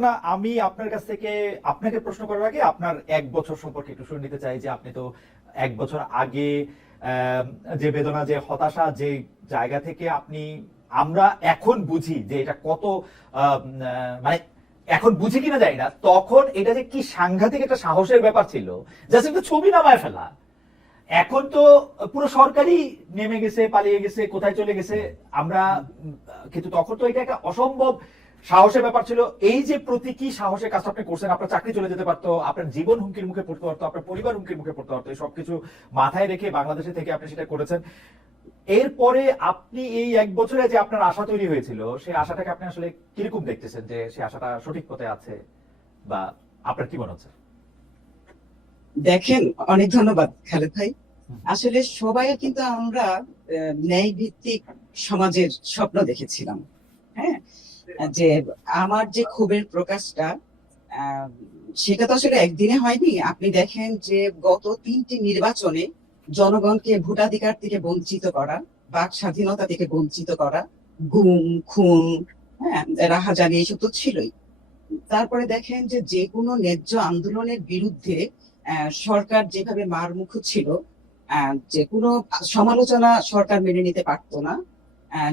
সুলতানা আমি আপনার কাছ থেকে আপনাকে প্রশ্ন করার আগে আপনার এক বছর সম্পর্কে একটু শুনে নিতে চাই যে আপনি তো এক বছর আগে যে বেদনা, যে হতাশা, যে জায়গা থেকে আপনি, আমরা এখন বুঝি যে এটা কত মানে এখন বুঝি কিনা যায় না, তখন এটা যে কি সাংঘাতিক একটা সাহসের ব্যাপার ছিল, জাস্ট একটা ছবি নামায় ফেলা। এখন তো পুরো সরকারই নেমে গেছে, পালিয়ে গেছে, কোথায় চলে গেছে, আমরা, কিন্তু তখন তো এটা একটা অসম্ভব সাহসের ব্যাপার ছিল এই যে প্রতীকী সাহসের কাজ আপনি করছেন আপনার চাকরি চলে যেতে পারতো আপনার জীবন হুমকির মুখে পড়তে পারতো আপনার পরিবার হুমকির মুখে পড়তে পারতো এই সবকিছু মাথায় রেখে বাংলাদেশে থেকে আপনি সেটা করেছেন। এরপরে আপনি এই এক বছরে যে আপনার আশা তৈরি হয়েছিল সেই আশাটাকে আপনি আসলে কীরকম দেখতেছেন যে সেই আশাটা সঠিক পথে আছে বা আপনার কি মনে হচ্ছে? দেখেন অনেক ধন্যবাদ খালেদ ভাই। আসলে সবাই কিন্তু আমরা ন্যায় ভিত্তিক সমাজের স্বপ্ন দেখেছিলাম। হ্যাঁ? যে আমার যে ক্ষোভের প্রকাশটা সেটা তো আসলে একদিনে হয়নি। আপনি দেখেন যে গত তিনটি নির্বাচনে জনগণকে ভোটাধিকার থেকে বঞ্চিত করা, বাক স্বাধীনতা থেকে বঞ্চিত করা, গুম, খুন হ্যাঁ রাহাজানি এইসব তো ছিলই। তারপরে দেখেন যে যে কোনো ন্যায্য আন্দোলনের বিরুদ্ধে সরকার যেভাবে মারমুখ ছিল যে কোনো সমালোচনা সরকার মেনে নিতে পারতো না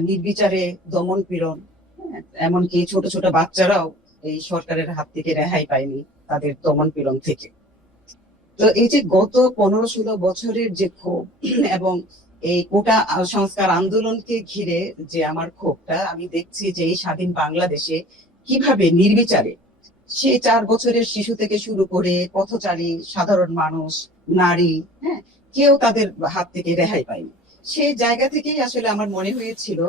নির্বিচারে দমন পীড়ন এমনকি ছোট ছোট বাচ্চারাও এই সরকারের হাত থেকে রেহাই পায়নি তাদের দমন পীড়ন থেকে। তো এই যে গত পনেরো ষোলো বছরের যে ক্ষোভ এবং এই কোটা সংস্কার আন্দোলনকে ঘিরে যে আমার ক্ষোভটা, আমি দেখছি যে এই স্বাধীন বাংলাদেশে কীভাবে নির্বিচারে সেই চার বছরের শিশু থেকে শুরু করে পথচারী, সাধারণ মানুষ, নারী হ্যাঁ কেউ তাদের হাত থেকে রেহাই পায়নি। সেই জায়গা থেকেই আসলে আমার মনে হয়েছিল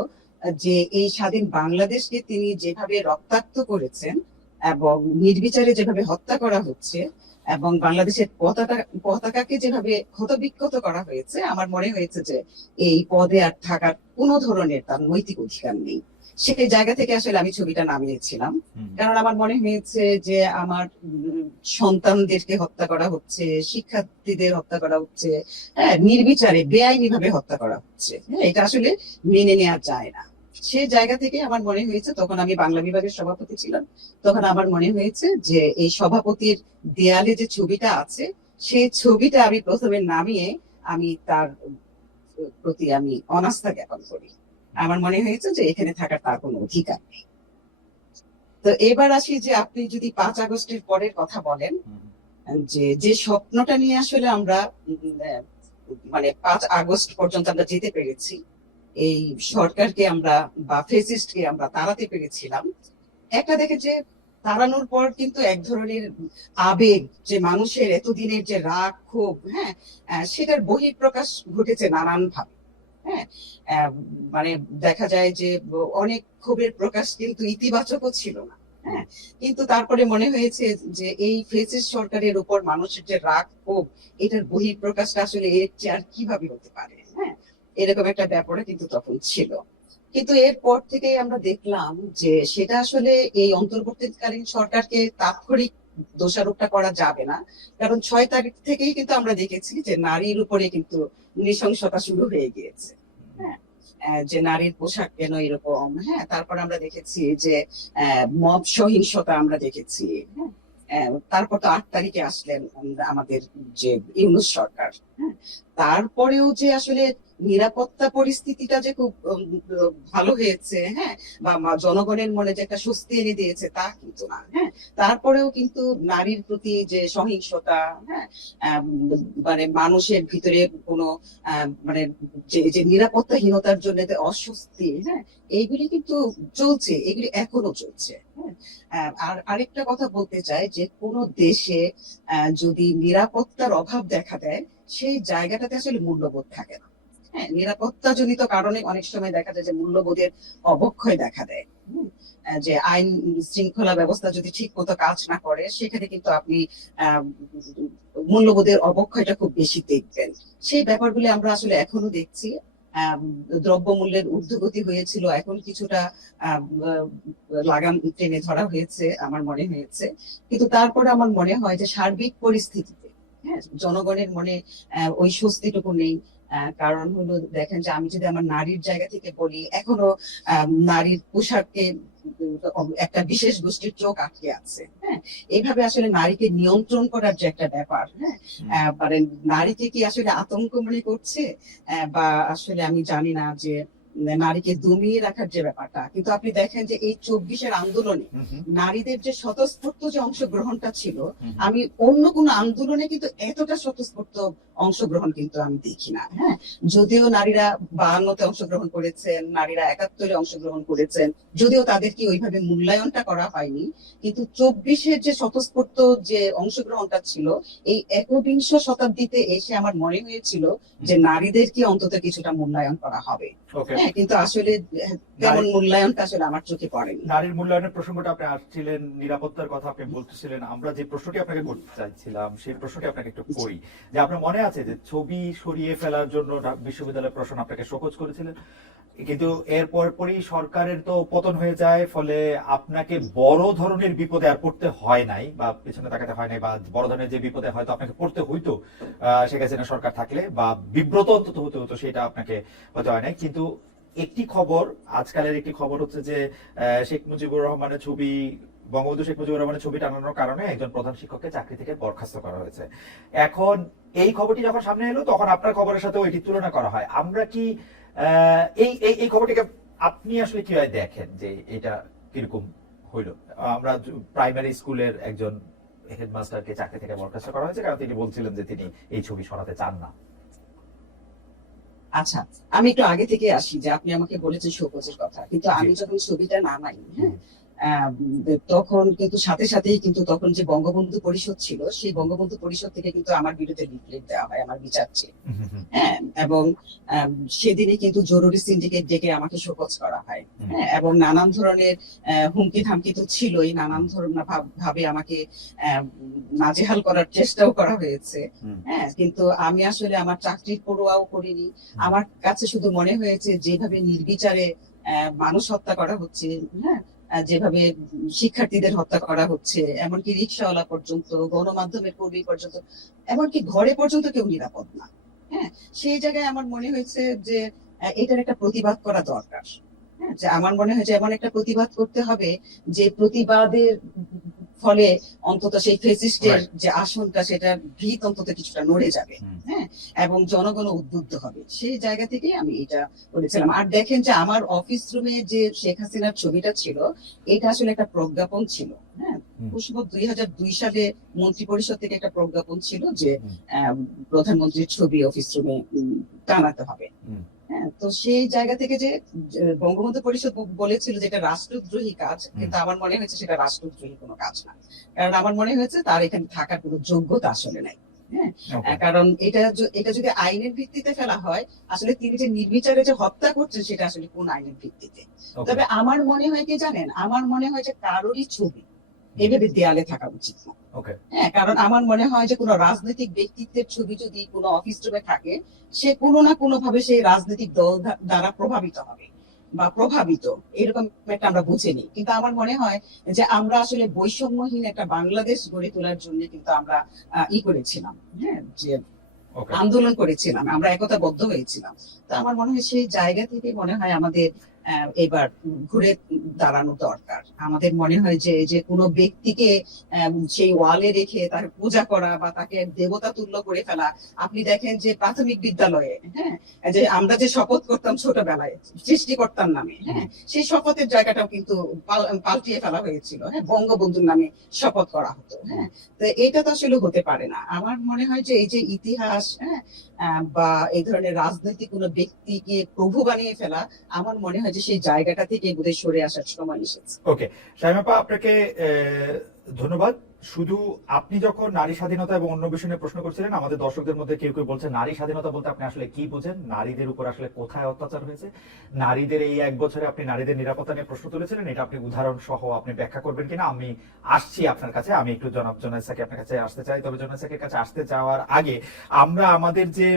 যে এই স্বাধীন বাংলাদেশকে তিনি যেভাবে রক্তাক্ত করেছেন এবং নির্বিচারে যেভাবে হত্যা করা হচ্ছে এবং বাংলাদেশের পতাকা পতাকাকে যেভাবে ক্ষতবিক্ষত করা হয়েছে আমার মনে হয়েছে যে এই পদে আর থাকার কোনো ধরনের তার নৈতিক অধিকার নেই। সেই জায়গা থেকে আসলে আমি ছবিটা নামিয়েছিলাম। কারণ আমার মনে হয়েছে যে আমার সন্তানদেরকে হত্যা করা হচ্ছে শিক্ষার্থীদের হত্যা করা হচ্ছে হ্যাঁ নির্বিচারে বেআইনি ভাবে হত্যা করা হচ্ছে। হ্যাঁ, এটা আসলে মেনে নেওয়া যায় না। সেই জায়গা থেকে আমার মনে হয়েছে, তখন আমি বাংলা বিভাগের সভাপতি ছিলাম, তখন আমার মনে হয়েছে যে এই সভাপতির দেয়ালে যে ছবিটা আছে, সেই ছবিটা আমি প্রথমে নামিয়ে আমি তার প্রতি আমি অনাস্থা জ্ঞাপন করি। আমার মনে হয়েছে যে এখানে থাকার তার কোনো অধিকার নেই। তো এবার আসি যে আপনি যদি পাঁচ আগস্টের পরের কথা বলেন, যে যে স্বপ্নটা নিয়ে আসলে আমরা মানে পাঁচ আগস্ট পর্যন্ত আমরা যেতে পেরেছি এই সরকারকে আমরা বা ফেসিস্টকে আমরা তাড়াতে পেরেছিলাম। একটা দেখে যে তাড়ানোর পর কিন্তু এক ধরনের আবেগ যে মানুষের এতদিনের যে রাগ, ক্ষোভ হ্যাঁ সেটার বহিঃপ্রকাশ ঘটেছে নানান ভাবে হ্যাঁ মানে দেখা যায় যে অনেক ক্ষোভের প্রকাশ কিন্তু ইতিবাচকও ছিল না হ্যাঁ কিন্তু তারপরে মনে হয়েছে যে এই ফেসিস সরকারের উপর মানুষের যে রাগ, ক্ষোভ, এটার বহিঃপ্রকাশটা আসলে এর চেয়ে আর কীভাবে হতে পারে? এরকম একটা ব্যাপারে কিন্তু তখন ছিল। কিন্তু এরপর থেকে আমরা দেখলাম যে সেটা আসলে এই অন্তর্বর্তীকালীন সরকারকে তাৎক্ষণিক দোষারোপটা করা যাবে না। কারণ ছয় তারিখ থেকেই কিন্তু আমরা দেখেছি যে নারীর উপরে কিন্তু নৃশংসতা শুরু হয়ে গিয়েছে। হ্যাঁ যে নারীর পোশাক কেন এরকম? হ্যাঁ তারপর আমরা দেখেছি যে মব সহিংসতা আমরা দেখেছি। হ্যাঁ তারপর তো আট তারিখে আসলেন আমাদের যে ইউনুস সরকার। হ্যাঁ তারপরেও যে আসলে নিরাপত্তা পরিস্থিতিটা যে খুব ভালো হয়েছে হ্যাঁ বা জনগণের মনে যে একটা স্বস্তি এনে দিয়েছে তা কিন্তু না হ্যাঁ। তারপরেও কিন্তু নারীর প্রতি যে সহিংসতা হ্যাঁ মানে মানুষের ভিতরে কোনো মানে যে নিরাপত্তাহীনতার জন্য অস্বস্তি হ্যাঁ এইগুলি কিন্তু চলছে এগুলি এখনও চলছে হ্যাঁ। আর আরেকটা কথা বলতে চাই যে কোনো দেশে যদি নিরাপত্তার অভাব দেখা দেয়, সেই জায়গাটাতে আসলে মূল্যবোধ থাকে না। হ্যাঁ নিরাপত্তা জনিত কারণে অনেক সময় দেখা যায় যে মূল্যবোধের অবক্ষয় দেখা দেয়। যে আইন শৃঙ্খলা ব্যবস্থা যদি ঠিক মতো কাজ না করে, সেখানে কিন্তু আপনি মূল্যবোধের অবক্ষয়টা খুব বেশি দেখবেন। সেই ব্যাপারগুলি আমরা আসলে এখনও দেখছি। দ্রব্যমূল্যের ঊর্ধ্বগতি হয়েছিল, এখন কিছুটা লাগাম টেনে ধরা হয়েছে, আমার মনে হয়েছে। কিন্তু তারপরে আমার মনে হয় যে সার্বিক পরিস্থিতিতে হ্যাঁ জনগণের মনে ওই স্বস্তিটুকু নেই। কারণ হলো দেখেন যে আমি যদি আমার নারীর জায়গা থেকে বলি এখনও আহ, নারীর পোশাককে একটা বিশেষ গোষ্ঠীর চোখ আটকে আছে হ্যাঁ? এইভাবে আসলে নারীকে নিয়ন্ত্রণ করার যে একটা ব্যাপার হ্যাঁ? আহ, মানে নারীকে কি আসলে আতঙ্ক মনে করছে? আহ, বা আসলে আমি জানি না যে নারীকে দমিয়ে রাখার যে ব্যাপারটা কিন্তু আপনি দেখেন যে এই চব্বিশের আন্দোলনে নারীদের যে স্বতঃস্ফূর্ত যে অংশগ্রহণটা ছিল আমি অন্য কোনো আন্দোলনে কিন্তু এতটা স্বতঃস্ফূর্ত অংশগ্রহণ কিন্তু আমি দেখি না হ্যাঁ? যদিও নারীরা বায়ান্নতে অংশগ্রহণ করেছেন নারীরা একাত্তরে অংশগ্রহণ করেছেন যদিও তাদেরকে ওইভাবে মূল্যায়নটা করা হয়নি কিন্তু চব্বিশের যে স্বতঃস্ফূর্ত যে অংশগ্রহণটা ছিল এই একবিংশ শতাব্দীতে এসে আমার মনে হয়েছিল যে নারীদেরকে অন্তত কিছুটা মূল্যায়ন করা হবে। হ্যাঁ কিন্তু আসলে তেমন মূল্যায়নটা আসলে আমার চোখে পড়েনি। নারীর মূল্যায়নের প্রসঙ্গটা আপনি আসছিলেন নিরাপত্তার কথা আপনি বলতেছিলেন। আমরা যে প্রশ্নটি আপনাকে করতে চাইছিলাম সেই প্রশ্নটি আপনাকে একটু করি। যে আপনার মনে আছে যে ছবি সরিয়ে ফেলার জন্য ঢা- বিশ্ববিদ্যালয় প্রশ্ন আপনাকে শোকজ করেছিলেন? কিন্তু এরপর পরই সরকারের তো পতন হয়ে যায় ফলে আপনাকে বড় ধরনের বিপদে আর পড়তে হয় নাই বা পেছনে তাকাতে হয় নাই বা বড় ধরনের যে বিপদে হয়তো আপনাকে পড়তে হইতো আহ, শেখ হাসিনা সরকার থাকলে বা বিব্রত অন্তত হতে হতো সেটা আপনাকে হতে হয় নাই। কিন্তু একটি খবর, আজকালের একটি খবর হচ্ছে যে শেখ মুজিবুর রহমানের ছবি, বঙ্গবন্ধু শেখ মুজিবুর রহমানের ছবি টানানোর কারণে একজন প্রধান শিক্ষককে চাকরি থেকে বরখাস্ত করা হয়েছে। এখন এই খবরটি যখন সামনে এলো, তখন আপনার খবরের সাথে এটি তুলনা করা হয়। আমরা কি এই এই এই খবরটিকে আপনি আসলে কীভাবে দেখেন যে এটা কীরকম হইল? আমরা প্রাইমারি স্কুলের একজন হেডমাস্টারকে চাকরি থেকে বরখাস্ত করা হয়েছে, কারণ তিনি বলছিলেন যে তিনি এই ছবি সরাতে চান না। আচ্ছা আমি একটু আগে থেকে আসি যে আপনি আমাকে বলেছেন শোকজের কথা কিন্তু আমি যখন ছবিটা নামাই হ্যাঁ তখন কিন্তু সাথে সাথেই কিন্তু তখন যে বঙ্গবন্ধু পরিষদ ছিল সেই বঙ্গবন্ধু পরিষদ থেকে কিন্তু আমার বিরুদ্ধে লিফলেট দেওয়া হয় আমার বিচার চেয়ে। হ্যাঁ এবং সেদিনে কিন্তু জরুরি সিন্ডিকেট ডেকে আমাকে শোকজ করা হয়। হ্যাঁ এবং নানান ধরনের হুমকি ধামকি তো ছিলই নানান ধরনের ভাব- আমাকে আহ, নাজেহাল করার চেষ্টাও করা হয়েছে। হ্যাঁ কিন্তু আমি আসলে আমার চাকরির পড়ুয়াও করিনি। আমার কাছে শুধু মনে হয়েছে যেভাবে নির্বিচারে আহ, মানুষ হত্যা করা হচ্ছে হ্যাঁ যেভাবে শিক্ষার্থীদের হত্যা করা হচ্ছে, এমনকি রিক্সাওয়ালা পর্যন্ত, গণমাধ্যমের কর্মী পর্যন্ত, এমনকি ঘরে পর্যন্ত কেউ নিরাপদ না। হ্যাঁ সেই জায়গায় আমার মনে হয়েছে যে এটার একটা প্রতিবাদ করা দরকার। হ্যাঁ যে আমার মনে হয় যে এমন একটা প্রতিবাদ করতে হবে যে, প্রতিবাদের ফলে অন্তত সেই ফেসিস্টের যে আসনটা সেটা ভিত অন্তত কিছুটা নড়ে যাবে। হ্যাঁ? এবং জনগণ উদ্বুদ্ধ হবে। সেই জায়গা থেকেই আমি এটা বলেছিলাম। আর দেখেন যে আমার অফিস রুমে যে শেখ হাসিনার ছবিটা ছিল এটা আসলে একটা প্রজ্ঞাপন ছিল। হ্যাঁ? হুম। দুই হাজার দুই সালে মন্ত্রী পরিষদ থেকে একটা প্রজ্ঞাপন ছিল যে আহ, প্রধানমন্ত্রীর ছবি অফিস রুমে টানাতে হবে। হ্যাঁ তো সেই জায়গা থেকে যে বঙ্গবন্ধু পরিষদ বলেছিল যে এটা রাষ্ট্রদ্রোহী কাজ কিন্তু আমার মনে হয়েছে সেটা রাষ্ট্রদ্রোহী কোনো কাজ না। কারণ আমার মনে হয়েছে তার এখানে থাকার কোনো যোগ্যতা আসলে নাই হ্যাঁ। কারণ এটা এটা যদি আইনের ভিত্তিতে ফেলা হয় আসলে তিনি যে নির্বিচারে যে হত্যা করছেন সেটা আসলে কোন আইনের ভিত্তিতে। তবে আমার মনে হয় কি জানেন? আমার মনে হয় যে কারোরই ছবি এভাবে দেয়ালে থাকা উচিত না। হ্যাঁ কারণ আমার মনে হয় যে কোনো রাজনৈতিক ব্যক্তিত্বের ছবি যদি কোনো অফিস রুমে থাকে সে কোনো না কোনো ভাবে সেই রাজনৈতিক দল দ্বারা প্রভাবিত হবে বা প্রভাবিত। এরকম একটা আমরা বুঝে নিই। কিন্তু আমার মনে হয় যে আমরা আসলে বৈষম্যহীন একটা বাংলাদেশ গড়ে তোলার জন্য কিন্তু আমরা ই করেছিলাম। হ্যাঁ যে আন্দোলন করেছিলাম আমরা একতাবদ্ধ হয়েছিলাম। তো আমার মনে হয় সেই জায়গা থেকে মনে হয় আমাদের এবার ঘুরে দাঁড়ানো দরকার। আমাদের মনে হয় যে যে কোনো ব্যক্তিকে সেই ওয়ালে রেখে তার পূজা করা বা তাকে দেবতা তুল্য করে ফেলা, আপনি দেখেন যে প্রাথমিক বিদ্যালয়ে হ্যাঁ যে আমরা যে শপথ করতাম ছোটবেলায়, সৃষ্টিকর্তার নামে হ্যাঁ সেই শপথের জায়গাটাও কিন্তু পাল- পাল্টিয়ে ফেলা হয়েছিল হ্যাঁ বঙ্গবন্ধুর নামে শপথ করা হতো হ্যাঁ তো এটা তো আসলে হতে পারে না। আমার মনে হয় যে এই যে ইতিহাস হ্যাঁ বা এই ধরনের রাজনৈতিক কোনো ব্যক্তিকে প্রভু বানিয়ে ফেলা, আমার মনে হয় যে সেই জায়গাটা থেকে বোধহয় সরে আসার সময় এসেছে। ওকে শাইমাপা আপনাকে ধন্যবাদ। শুধু আপনি যখন নারী স্বাধীনতা এবং অন্য বিষয় নিয়ে প্রশ্ন করছিলেন, আমাদের দর্শকদের মধ্যে কেউ কেউ বলছে নারী স্বাধীনতা বলতে আপনি আসলে কি বোঝেন? নারীদের উপর আসলে কোথায় অত্যাচার হয়েছে? নারীদের এই এক বছরে আপনি নারীদের নিরাপত্তা নিয়ে প্রশ্ন তুলেছিলেন, এটা আপনি উদাহরণ সহ আপনি ব্যাখ্যা করবেন কিনা? আমি আসছি আপনার কাছে, আমি একটু জনাব জনাইসাকে আপনার কাছে আসতে চাই। তবে জনাইসাকের কাছে আসতে যাওয়ার আগে আমরা আমাদের যে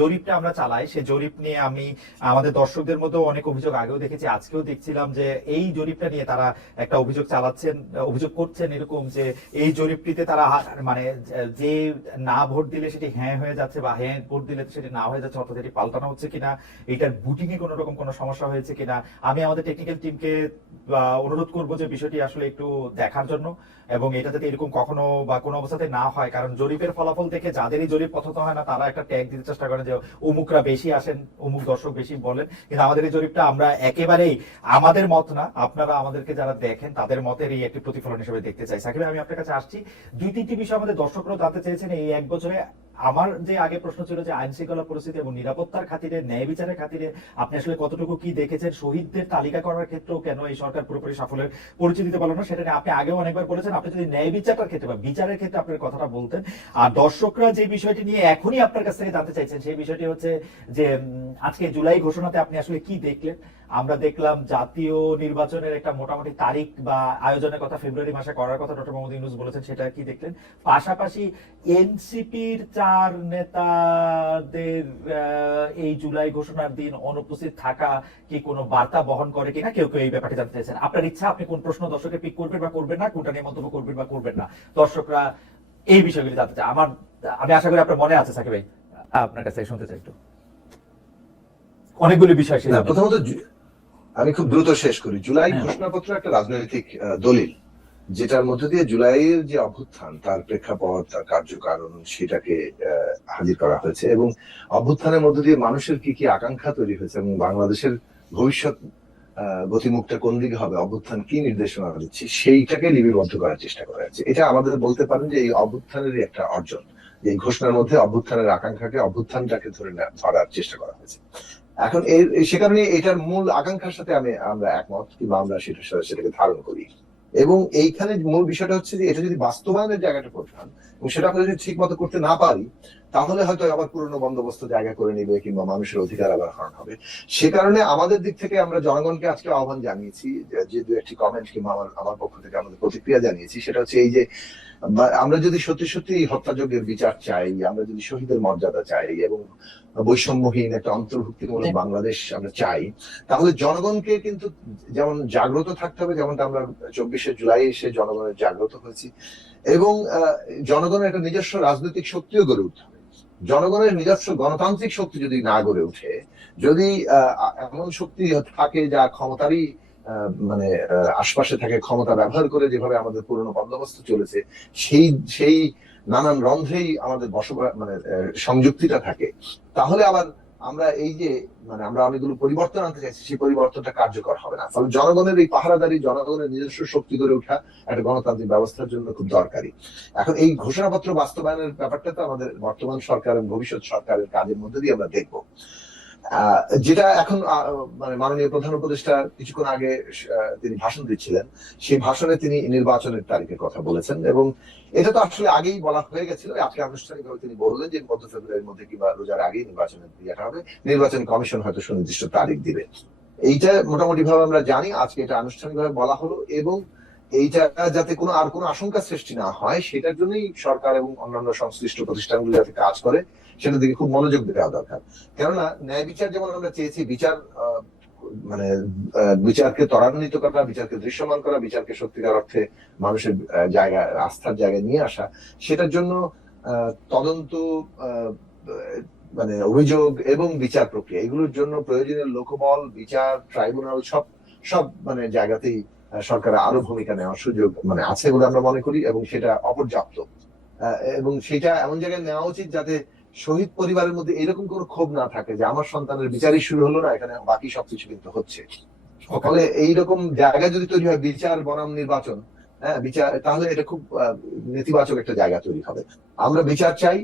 জরিপটা আমরা চালাই, সে জরিপ নিয়ে আমি আমাদের দর্শকদের মধ্যে অনেক অভিযোগ আগেও দেখেছি, আজকেও দেখছিলাম যে এই জরিপটা নিয়ে তারা একটা অভিযোগ চালাচ্ছেন, অভিযোগ করছেন এরকম যে এই জরিপটিতে তারা মানে যে না ভোট দিলে সেটি হ্যাঁ হয়ে যাচ্ছে বা হ্যাঁ ভোট দিলে সেটি না হয়ে যাচ্ছে, অর্থাৎ এটি পাল্টানো হচ্ছে কিনা, এটার বুটিং এ কোনো রকম কোনো সমস্যা হয়েছে কিনা, আমি আমাদের টেকনিক্যাল টিমকে অনুরোধ করব যে বিষয়টি আসলে একটু দেখার জন্য। এবং এটা যাতে এরকম কখনো বা কোনো অবস্থাতে না হয়, কারণ জরিপের ফলাফল দেখে যাদেরই জরিপ পছন্দ হয় না, তারা একটা ট্যাগ দিতে চেষ্টা করেন যে অমুকরা বেশি আসেন, অমুক দর্শক বেশি বলেন। কিন্তু আমাদের এই জরিপটা আমরা একেবারেই আমাদের মত না, আপনারা আমাদেরকে যারা দেখেন তাদের মতের এই একটি প্রতিফলন হিসেবে দেখতে চাই। সাকিব আমি আপনার কাছে আসছি। দুই, তিনটি বিষয় আমাদের দর্শকরাও জানতে চেয়েছেন, এই এক বছরে আমার যে আগে প্রশ্ন ছিল যে আইন শৃঙ্খলা পরিস্থিতি এবং নিরাপত্তার খাতিরে, ন্যায় বিচারের খাতিরে আপনি আসলে কতটুকু কি দেখেছেন, শহীদদের তালিকা করার ক্ষেত্রেও কেন এই সরকার পুরোপুরি সাফল্যের পরিচয় দিতে পারল না? সেটা নিয়ে আপনি আগেও অনেকবার বলেছেন, আপনি যদি ন্যায় বিচারটার ক্ষেত্রে বা বিচারের ক্ষেত্রে আপনার কথাটা বলতেন। আর দর্শকরা যে বিষয়টি নিয়ে এখনই আপনার কাছ থেকে জানতে চাইছেন, সেই বিষয়টি হচ্ছে যে আজকে জুলাই ঘোষণাতে আপনি আসলে কি দেখলেন? আমরা দেখলাম জাতীয় নির্বাচনের একটা মোটামুটি তারিখ বা আয়োজনের কথা ফেব্রুয়ারি মাসে করার কথা ডক্টর মোহাম্মদ ইউনুস বলেছেন সেটা কি দেখলেন? পাশাপাশি এনসিপির চার নেতাদের এই জুলাই ঘোষণার দিন অনুপস্থিত থাকা কি কোনো বার্তা বহন করে কিনা? কেউ কেউ এই ব্যাপারটি জানতে চাইছেন। আপনার ইচ্ছা আপনি কোন প্রশ্ন দর্শকের পিক করবেন বা করবেন না কোনটা নিয়ে মন্তব্য করবেন বা করবেন না? দর্শকরা এই বিষয়গুলি জানতে চায়। আমার আমি আশা করি আপনার মনে আছে সাকিব ভাই। আপনার কাছে শুনতে চাই একটু। অনেকগুলি বিষয় প্রথমত আমি খুব দ্রুত শেষ করি। জুলাই হ্যাঁ। ঘোষণাপত্র একটা রাজনৈতিক দলিল যেটার মধ্যে দিয়ে জুলাইয়ের যে অভ্যুত্থান তার প্রেক্ষাপট তার কার্যকারণ সেটাকে হাজির করা হয়েছে এবং অভ্যুত্থানের মধ্যে দিয়ে মানুষের কি কি আকাঙ্ক্ষা তৈরি হয়েছে এবং বাংলাদেশের ভবিষ্যৎ গতিমুখটা কোন দিকে হবে অভ্যুত্থান কি নির্দেশনা দিচ্ছে সেইটাকে লিপিবদ্ধ করার চেষ্টা করা হয়েছে। এটা আমাদের বলতে পারেন যে এই অভ্যুত্থানেরই একটা অর্জন। যে এই ঘোষণার মধ্যে অভ্যুত্থানের আকাঙ্ক্ষাকে অভ্যুত্থানটাকে ধরে ধরার চেষ্টা করা হয়েছে। এখন সে কারণে এটার মূল আকাঙ্ক্ষার সাথে আমি, আমরা একমত, কিংবা আমরা সাথে সেটাকে ধারণ করি। এবং এইখানে মূল বিষয়টা হচ্ছে যে, এটা যদি বাস্তবায়নের জায়গাটা পৌঁছান এবং সেটা আমরা যদি ঠিক মতো করতে না পারি, তাহলে হয়তো আবার পুরনো বন্দোবস্ত জায়গা করে নিবে, কিংবা মানুষের অধিকার আবার হরণ হবে। সে কারণে আমাদের দিক থেকে আমরা জনগণকে আজকে আহ্বান জানিয়েছি, যে- দু একটি কমেন্ট কিংবা আমার আমার পক্ষ থেকে আমাদের প্রতিক্রিয়া জানিয়েছি, সেটা হচ্ছে এই যে, আমরা যদি সত্যি সত্যি হত্যাযজ্ঞের বিচার চাই, আমরা যদি শহীদের মর্যাদা চাই, এবং বৈষম্যহীন একটা অন্তর্ভুক্তিমূলক বাংলাদেশ আমরা চাই তাহলে জনগণকে কিন্তু যেমন জাগ্রত থাকতে হবে যেমনটা আমরা চব্বিশে জুলাই এসে জনগণের জাগ্রত হয়েছি এবং জনগণের একটা নিজস্ব রাজনৈতিক শক্তিও গড়ে উঠতে হবে। জনগণের নিজস্ব গণতান্ত্রিক শক্তি যদি না গড়ে উঠে যদি আহ, এমন শক্তি থাকে যা ক্ষমতারই আহ, মানে আশপাশে থাকে ক্ষমতা ব্যবহার করে যেভাবে আমাদের পুরনো বন্দোবস্ত চলেছে সেই সেই নানান রন্ধ্রেই আমাদের বসবাস মানে সংযুক্তিটা থাকে। তাহলে আবার আমরা এই যে মানে আমরা অনেকগুলো পরিবর্তন আনতে চাইছি, সেই পরিবর্তনটা কার্যকর হবে না। ফলে জনগণের এই পাহারাদারি, জনগণের নিজস্ব শক্তি গড়ে ওঠা একটা গণতান্ত্রিক ব্যবস্থার জন্য খুব দরকারি। এখন এই ঘোষণাপত্র বাস্তবায়নের ব্যাপারটা তো আমাদের বর্তমান সরকার এবং ভবিষ্যৎ সরকারের কাজের মধ্যে দিয়ে আমরা দেখব। যেটা এখন মানে মাননীয় প্রধান উপদেষ্টা কিছুক্ষণ আগে তিনি ভাষণ দিচ্ছিলেন, সেই ভাষণে তিনি নির্বাচনের তারিখের কথা বলেছেন এবং এটা তো আসলে আগেই বলা হয়ে গেছিল, আজকে আনুষ্ঠানিকভাবে তিনি বললেন যে মধ্য ফেব্রুয়ারির মধ্যে কিংবা রোজার আগেই নির্বাচনের ইয়েটা হবে, নির্বাচন কমিশন হয়তো সুনির্দিষ্ট তারিখ দিবে। এইটা মোটামুটি ভাবে আমরা জানি, আজকে এটা আনুষ্ঠানিকভাবে বলা হলো এবং এইটা যাতে কোনো, আর কোনো আশঙ্কা সৃষ্টি না হয়, সেটার জন্যই সরকার এবং অন্যান্য সংশ্লিষ্ট প্রতিষ্ঠানগুলো যাতে কাজ করে, সেটার দিকে খুব মনোযোগ দেওয়া দরকার। কেননা, ন্যায় বিচার যেমন আমরা চেয়েছি, বিচার মানে বিচারকে ত্বরান্বিত করা, বিচারকে দৃশ্যমান করা, বিচারকে সত্যিকার অর্থে মানুষের জায়গা, আস্থার জায়গায় নিয়ে আসা, সেটার জন্য তদন্ত মানে অভিযোগ এবং বিচার প্রক্রিয়া, এগুলোর জন্য প্রয়োজনীয় লোকবল, বিচার, ট্রাইব্যুনাল সব সব মানে জায়গাতেই সরকারের আরও ভূমিকা নেওয়ার সুযোগ মানে আছে বলে আমরা মনে করি এবং সেটা অপর্যাপ্ত। এবং সেটা এমন জায়গায় নেওয়া উচিত যাতে শহীদ পরিবারের মধ্যে এরকম কোনো ক্ষোভ না থাকে যে আমার সন্তানের বিচারই শুরু হলো না এখানে বাকি সবকিছু কিন্তু হচ্ছে। ফলে এইরকম জায়গা যদি তৈরি হয় বিচার বনাম নির্বাচন হ্যাঁ বিচার তাহলে এটা খুব নেতিবাচক একটা জায়গা তৈরি হবে। আমরা বিচার চাই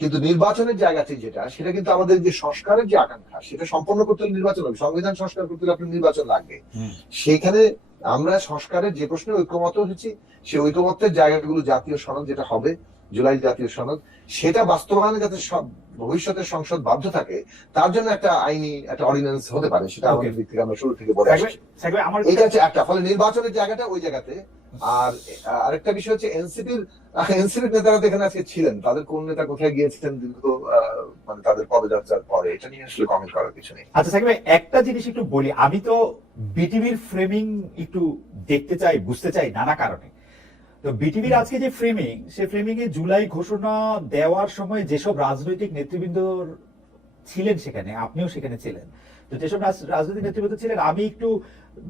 কিন্তু নির্বাচনের জায়গাতে যেটা সেটা কিন্তু আমাদের যে সংস্কারের যে আকাঙ্ক্ষা সেটা সম্পন্ন করতে হলে নির্বাচন হবে। সংবিধান সংস্কার করতে হলে আপনার নির্বাচন লাগবে। সেখানে আমরা সংস্কারের যে প্রশ্নে ঐক্যমত হয়েছি সেই ঐক্যমতের জায়গাগুলো জাতীয় সনদ যেটা হবে জুলাই জাতীয় সনদ সেটা বাস্তবায়নে যাতে সব ভবিষ্যতের সংসদ বাধ্য থাকে তার জন্য একটা আইনি একটা অর্ডিন্যান্স হতে পারে সেটা আমাদের দিক থেকে আমরা শুরু থেকে বলে আসছি। এটা হচ্ছে একটা ফলে নির্বাচনের জায়গাটা ওই জায়গাতে। আর আরেকটা বিষয় হচ্ছে এনসিপির এনসিপির নেতারা তো এখানে আজকে ছিলেন তাদের কোন নেতা কোথায় গিয়েছিলেন দীর্ঘ মানে তাদের পদযাত্রার পরে? এটা নিয়ে আসলে কমেন্ট করার কিছু নেই। আচ্ছা সাকিব একটা জিনিস একটু বলি আমি তো বিটিভির ফ্রেমিং একটু দেখতে চাই বুঝতে চাই নানা কারণে। তো বিটিভির আজকে যে ফ্রেমিং সে ফ্রেমিং এ জুলাই ঘোষণা দেওয়ার সময় যেসব রাজনৈতিক নেতৃবৃন্দ ছিলেন সেখানে আপনিও সেখানে ছিলেন। তো যেসব রাজনৈতিক নেতৃবৃন্দ ছিলেন আমি একটু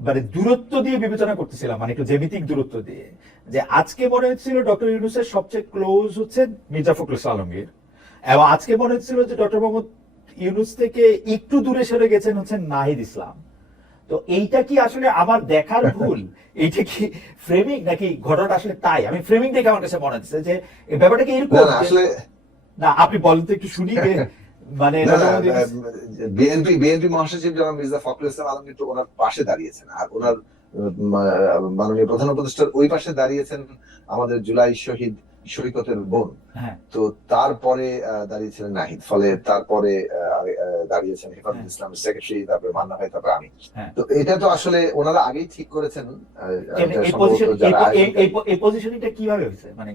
মানে দূরত্ব দিয়ে বিবেচনা করতেছিলাম মানে একটু জ্যামিতিক দূরত্ব দিয়ে। যে আজকে মনে হচ্ছিল ডক্টর ইউনুসের সবচেয়ে ক্লোজ হচ্ছেন মির্জা ফখরুল আলমগীর। এবং আজকে মনে হচ্ছিল যে ডক্টর মোহাম্মদ ইউনুস থেকে একটু দূরে সরে গেছেন হচ্ছেন নাহিদ ইসলাম। তো এইটা কি আসলে আমার দেখার ভুল? এইটা কি ফ্রেমিং নাকি ঘটনাটা আসলে তাই? আমি ফ্রেমিং দেখে আমার কাছে মনে হচ্ছে যে ব্যাপারটা কি এরকম আসলে না আপনি বলেন তো একটু শুনি যে মানে বিএনপি বিএনপি মহাসচিব যেমন মির্জা ফখরুল ইসলাম আলমগীর ওনার পাশে দাঁড়িয়েছেন। আর ওনার মাননীয় প্রধান উপদেষ্টার ওই পাশে দাঁড়িয়েছেন আমাদের জুলাই শহীদ সৈকতের বোন। হ্যাঁ। তো তারপরে দাঁড়িয়েছিলেন নাহিদ। ফলে তারপরে দাঁড়িয়েছেন হেফাজত হ্যাঁ। ইসলামের সেক্রেটারি তারপরে মান্না ভাই তারপরে আমি। হ্যাঁ। তো এটা তো আসলে ওনারা আগেই ঠিক করেছেন এই পজিশনটা কীভাবে হয়েছে? মানে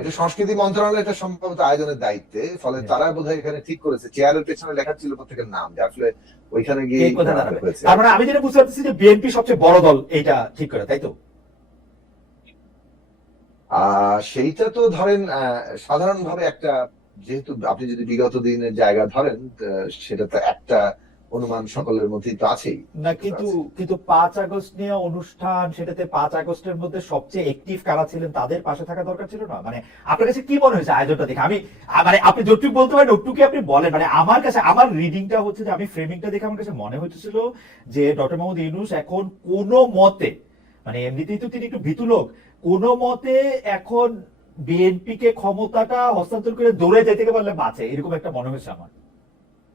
এটা সংস্কৃতি মন্ত্রণালয় এটা সম্ভবত আয়োজনের দায়িত্বে। ফলে তারা বোধহয় এখানে ঠিক করেছে। চেয়ারের পেছনে লেখা ছিল প্রত্যেকের নাম যার ফলে ওইখানে গিয়ে মানে আমি যেটা বুঝতে পারতেছি যে বিএনপি সবচেয়ে বড় দল এটা ঠিক করে তাই তো? সেইটা তো ধরেন সাধারণভাবে একটা, যেহেতু আপনি যদি বিগত দিনের জায়গা ধরেন সেটা তো একটা অনুমান সকলের মধ্যেই তো আছেই। না, কিন্তু কিন্তু পাঁচ আগস্ট নিয়ে অনুষ্ঠান, সেটাতে পাঁচ আগস্টের মধ্যে সবচেয়ে অ্যাক্টিভ কারা ছিলেন, তাদের পাশে থাকা দরকার ছিল না? মানে আপনার কাছে কি মনে হয়েছে আয়োজনটা দেখে? আমি মানে আপনি যতটুকু বলতে পারেন ওটুকু আপনি বলেন। মানে আমার কাছে, আমার রিডিংটা হচ্ছে যে, আমি ফ্রেমিংটা দেখে আমার কাছে মনে হচ্ছিল যে ডক্টর মোহাম্মদ ইউনুস এখন কোনো মতে মানে এমনিতেই তো তিনি একটু ভীতু লোক কোনো মতে এখন বিএনপি কে ক্ষমতাটা হস্তান্তর করে দৌড়ে যেতে পারলে বাঁচে এরকম একটা মনে হয়েছে আমার।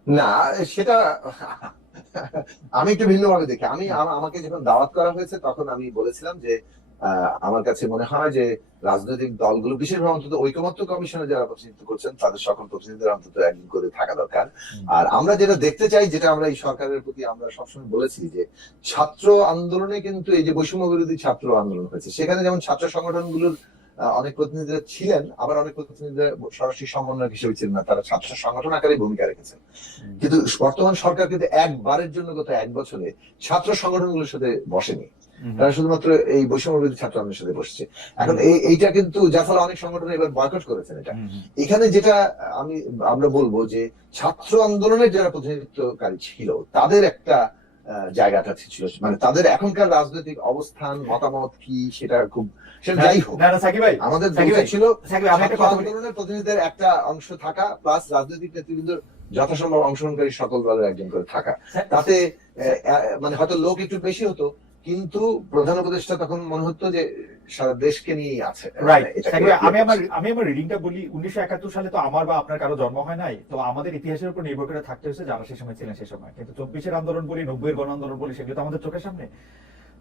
না সেটা আমি একটু ভিন্নভাবে দেখি। আমি আমাকে যখন দাওয়াত করা হয়েছে তখন আমি বলেছিলাম যে আমার কাছে মনে হয় যে রাজনৈতিক দলগুলো বিশেষভাবে অন্তত ঐকমত্য কমিশনে যারা প্রতিনিধিত্ব করছেন তাদের সকল প্রতিনিধিদের অন্তত একদিন করে থাকা দরকার। আর আমরা যেটা দেখতে চাই যেটা আমরা এই সরকারের প্রতি আমরা সবসময় বলেছি যে ছাত্র আন্দোলনে কিন্তু এই যে বৈষম্য বিরোধী ছাত্র আন্দোলন হয়েছে সেখানে যেমন ছাত্র সংগঠনগুলোর অনেক প্রতিনিধিরা ছিলেন আবার অনেক প্রতিনিধিরা সরাসরি সমন্বয়ক হিসেবে ছিলেন না তারা ছাত্র সংগঠন আকারে ভূমিকা রেখেছেন। কিন্তু বর্তমান সরকার কিন্তু একবারের জন্য গত এক বছরে ছাত্র সংগঠনগুলোর সাথে বসেনি। তারা শুধুমাত্র এই বৈষম্য বিরোধী ছাত্র আন্দোলনের সাথে বসছে। এখন এইটা কিন্তু যার ফলে অনেক সংগঠন এবার বয়কট করেছেন এটা। এখানে যেটা আমি আমরা বলব যে ছাত্র আন্দোলনের যারা প্রতিনিধিত্বকারী ছিল তাদের একটা জায়গাটা ছিল। মানে তাদের এখনকার রাজনৈতিক অবস্থান মতামত কি সেটা খুব যাই হোক। আমাদের ছিল আন্দোলনের প্রতিনিধিদের একটা অংশ থাকা প্লাস রাজনৈতিক নেতৃবৃন্দের যথাসম্ভব অংশগ্রহণকারী সকল দলের একজন করে থাকা। তাতে মানে হয়তো লোক একটু বেশি হতো কিন্তু প্রধান উপদেষ্টা তখন মনে হতো যে সারা দেশকে নিয়েই আছে। আমি আমার আমি আমার রিডিংটা বলি উনিশশো একাত্তর সালে তো আমার বা আপনার কারও জন্ম হয় নাই তো আমাদের ইতিহাসের উপর নির্ভর করে থাকতে হয়েছে যারা সে সময় ছিলেন সে সময়। কিন্তু চব্বিশের আন্দোলন বলি নব্বইয়ের গণ আন্দোলন বলি সেগুলো তো আমাদের চোখের সামনে।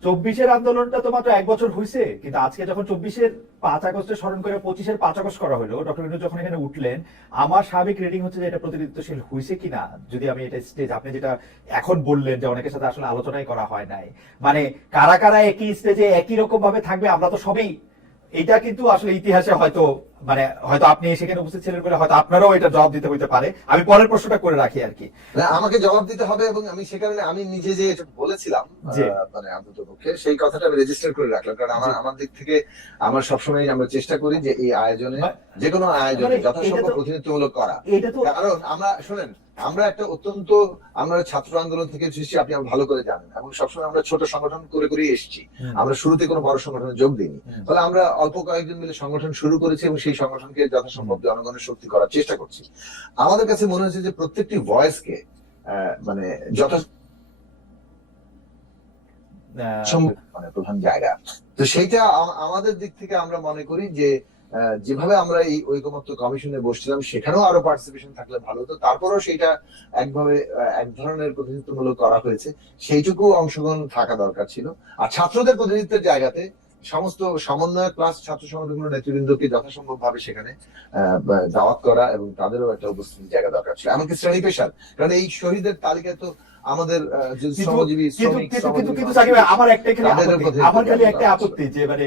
চব্বিশের আন্দোলনটা তো মাত্র এক বছর হয়েছে কিন্তু আজকে যখন চব্বিশের পাঁচ আগস্টে স্মরণ করে পঁচিশের পাঁচ আগস্ট করা হলো, ডক্টর ইনু যখন এখানে উঠলেন, আমার স্বাভাবিক রিডিং হচ্ছে যে এটা প্রতিনিধিত্বশীল হয়েছে কিনা, যদি আমি এটা স্টেজ আপনি যেটা এখন বললেন যে অনেকের সাথে আসলে আলোচনাই করা হয় নাই। মানে কারা কারা একই স্টেজে একই রকম ভাবে থাকবে, আমরা তো সবই, এটা কিন্তু আসলে ইতিহাসে হয়তো মানে হয়তো আপনি সেখানে উপস্থিত ছিলেন বলে হয়তো আপনারাও এটা জবাব দিতে হইতে পারে। আমি পরের প্রশ্নটা করে রাখি আর কি। আমাকে জবাব দিতে হবে এবং আমি সে কারণে আমি নিজে যে বলেছিলাম যে মানে অন্তত পক্ষে সেই কথাটা আমি রেজিস্টার করে রাখলাম। কারণ আমার আমার দিক থেকে আমার সবসময় আমরা চেষ্টা করি যে এই আয়োজনে বা- যে কোনো আয়োজনে মানে যথাসম্ভব প্রতিনিধিত্বমূলক করা। কারণ আমরা শুনেন আমরা একটা অত্যন্ত আমরা ছাত্র আন্দোলন থেকে এসেছি আপনি আমার ভালো করে জানেন। এবং সবসময় আমরা ছোট সংগঠন করে করে এসেছি। আমরা শুরুতে কোনো বড় সংগঠনে যোগ দিইনি। ফলে আমরা অল্প কয়েকজন মিলে সংগঠন শুরু করেছি এবং সেই সংগঠনকে যথাসম্ভব জনগণের শক্তি করার চেষ্টা করছি। আমাদের কাছে মনে হয়েছে যে প্রত্যেকটি ভয়েসকে মানে যথা সম্ভব মানে প্রধান জায়গা। তো সেইটা আমাদের দিক থেকে আমরা মনে করি যে যেভাবে আমরা এই ঐকমত্য কমিশনে বসছিলাম সেখানেও আরও পার্টিসিপেশন থাকলে ভালো হতো। তারপরেও সেটা একভাবে এক ধরনের প্রতিনিধিত্বমূলক করা হয়েছে। সেইটুকু অংশগ্রহণ থাকা দরকার ছিল। আর ছাত্রদের প্রতিনিধিত্বের জায়গাতে সমস্ত সমন্বয় প্লাস ছাত্র সংগঠনগুলোর নেতৃবৃন্দকে যথাসম্ভব ভাবে সেখানে দাওয়াত করা এবং তাদেরও একটা উপস্থিতির জায়গা দরকার ছিল। এমনকি শ্রেণি পেশার। কারণ এই শহীদের তালিকায় তো আমাদের আমার একটা আমার খালি একটা আপত্তি যে মানে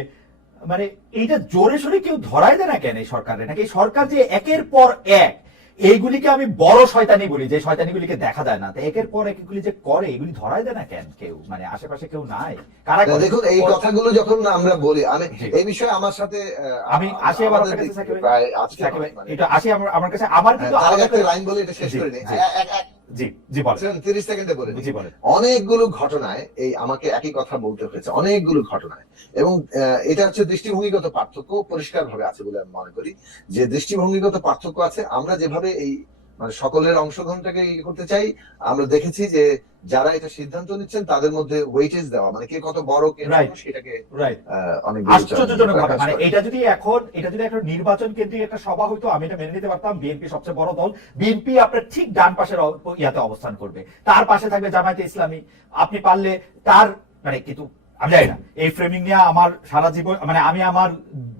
মানে এইটা জোরে সোরে কেউ ধরাই দেয় না কেন এই সরকারে নাকি সরকার যে একের পর এক এইগুলিকে আমি বড় শয়তানি বলি যে শয়তানিগুলিকে দেখা যায় না। তো একের পর এক এগুলি যে করে এগুলি ধরাই দেয় না কেন কেউ? মানে আশেপাশে কেউ নাই? কারা দেখুন এই কথাগুলো যখন আমরা বলি আমি। এই বিষয়ে আমার সাথে আমি আসি আমাদের কাছে মানে- এটা আসি আমার আমার কাছে আমার হ্যাঁ, কিন্তু আলাদা একটা লাইন বলে এটা শেষ করে নিই। জি। জি জি তিরিশ সেকেন্ডে বলে। জি অনেকগুলো ঘটনায় এই আমাকে একই কথা বলতে হয়েছে অনেকগুলো ঘটনায় এবং আহ, এটা হচ্ছে দৃষ্টিভঙ্গিগত পার্থক্য পরিষ্কার ভাবে আছে বলে আমি মনে করি যে দৃষ্টিভঙ্গিগত পার্থক্য আছে আমরা যেভাবে এই মানে সকলের অংশগ্রহণটাকে ইয়ে করতে চাই। আমরা দেখেছি যে যারা এটা সিদ্ধান্ত নিচ্ছেন তাদের মধ্যে ওয়েটেজ দেওয়া মানে কে কত বড় কে সেটাকে রাইট অনেক আশ্চর্যজনক কাজ মানে এটা যদি এখন এটা যদি একটা নির্বাচন কেন্দ্রিক একটা সভা হইতো আমি এটা মেনে নিতে পারতাম বিএনপি সবচেয়ে বড় দল। বিএনপি আপনার ঠিক ডান পাশের ইয়াতে অবস্থান করবে। তার পাশে থাকবে জামায়াতে ইসলামী। আপনি পারলে তার মানে কিন্তু আমি জানি না এই ফ্রেমিং নিয়ে আমার সারা জীবন মানে আমি আমার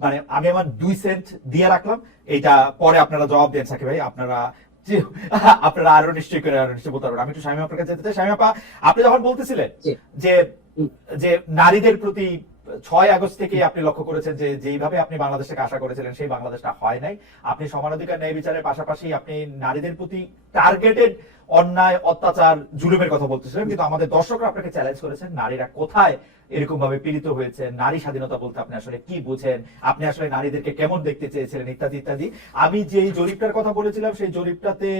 মানে আমি আমার দুই সেন্ট দিয়ে রাখলাম। এইটা পরে আপনারা জবাব দেন সাকিব ভাই। আপনারা যে- আপনারা আরও নিশ্চয়ই করে আরও নিশ্চয়ই বলতে পারবেন। আমি একটু স্বামী আপনার কাছে যেতে চাই। স্বামী আপা আপনি যখন বলতেছিলেন যে যে নারীদের প্রতি ছয় আগস্ট থেকে আপনি লক্ষ্য করেছেন যে যেইভাবে আপনি বাংলাদেশকে আশা করেছিলেন সেই বাংলাদেশটা হয় নাই। আপনি সমানাধিকার ন্যায় বিচারের পাশাপাশি আপনি নারীদের প্রতি টার্গেটেড অন্যায় অত্যাচার জুলুমের কথা বলতেছিলেন। কিন্তু আমাদের দর্শকরা আপনাকে চ্যালেঞ্জ করেছেন নারীরা কোথায় এরকম ভাবে পীড়িত হয়েছে নারী স্বাধীনতা বলতে আপনি আসলে কি বুঝেন আপনি আসলে নারীদেরকে কেমন দেখতে চেয়েছিলেন ইত্যাদি ইত্যাদি। আমি যে জরিপটার কথা বলেছিলাম সেই জরিপটাতে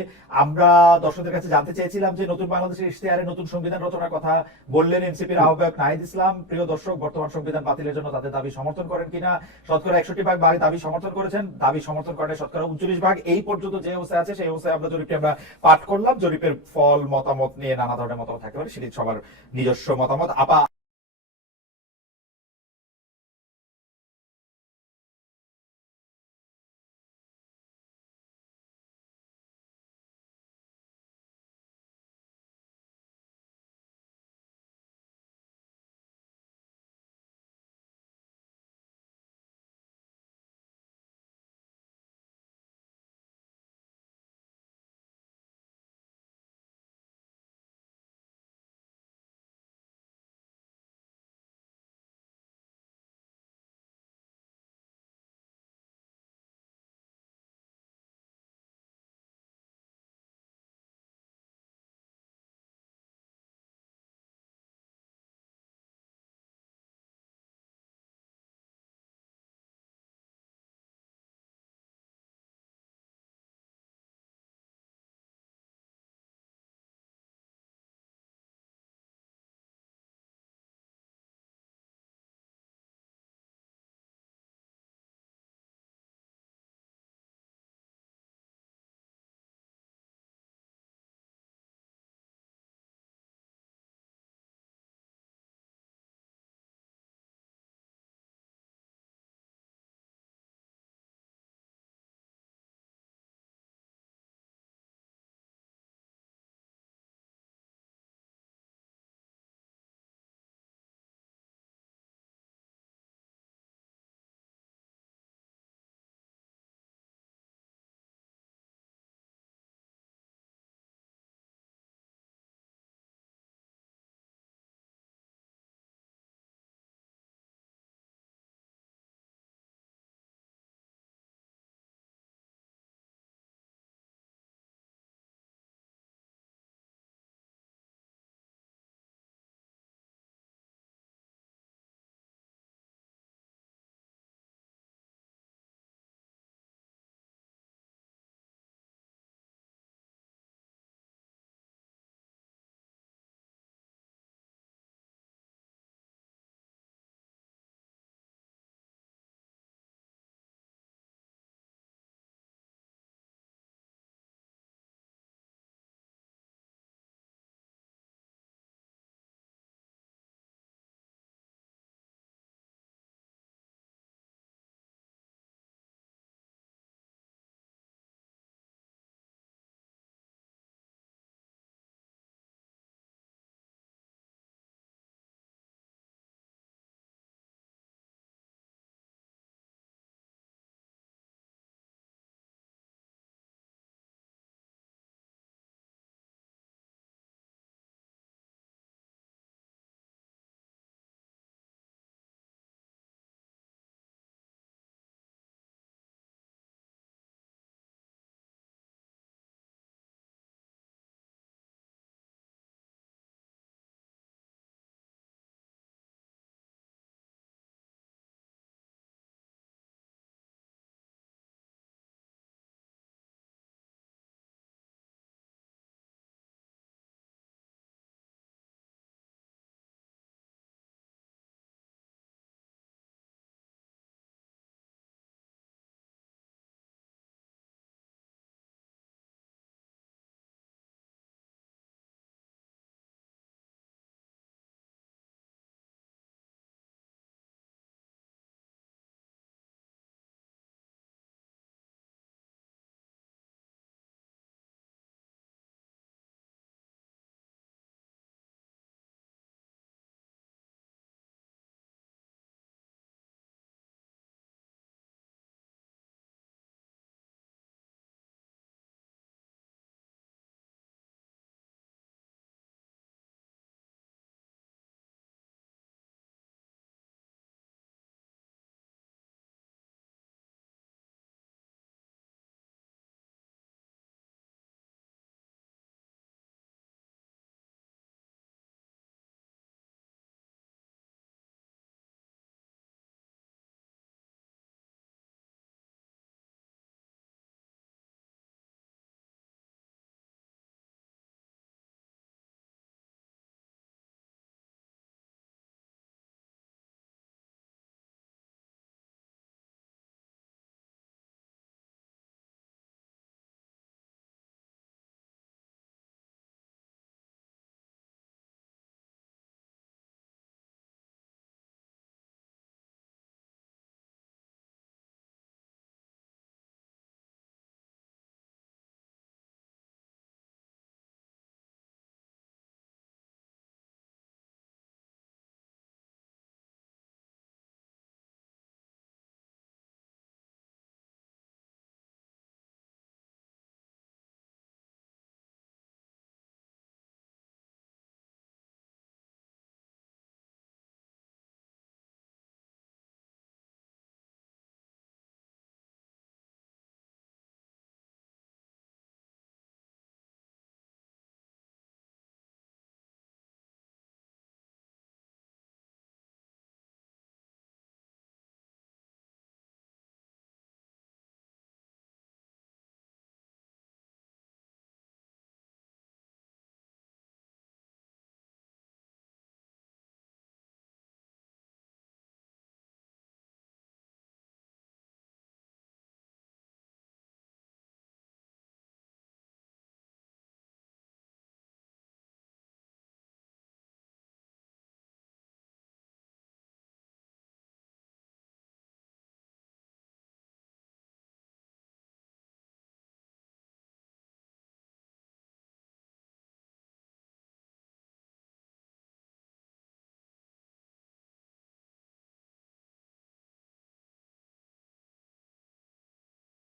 আমরা দর্শকদের কাছে জানতে চেয়েছিলাম যে নতুন বাংলাদেশের ইশতেহারে নতুন সংবিধান রচনার কথা বললেন এনসিপির আহ্বায়ক নাহিদ ইসলাম। প্রিয় দর্শক বর্তমান সংবিধান বাতিলের জন্য তাদের দাবি সমর্থন করেন কিনা শতকরা একষট্টি ভাগ বাড়ি দাবি সমর্থন করেছেন দাবি সমর্থন করেন শতকরা উনচল্লিশ ভাগ। এই পর্যন্ত যে অবস্থায় আছে সেই অবস্থায় আমরা জরিপটি আমরা পাঠ করলাম। জরিপের ফল মতামত নিয়ে নানা ধরনের মতামত থাকতে পারে সেটি সবার নিজস্ব মতামত। আপা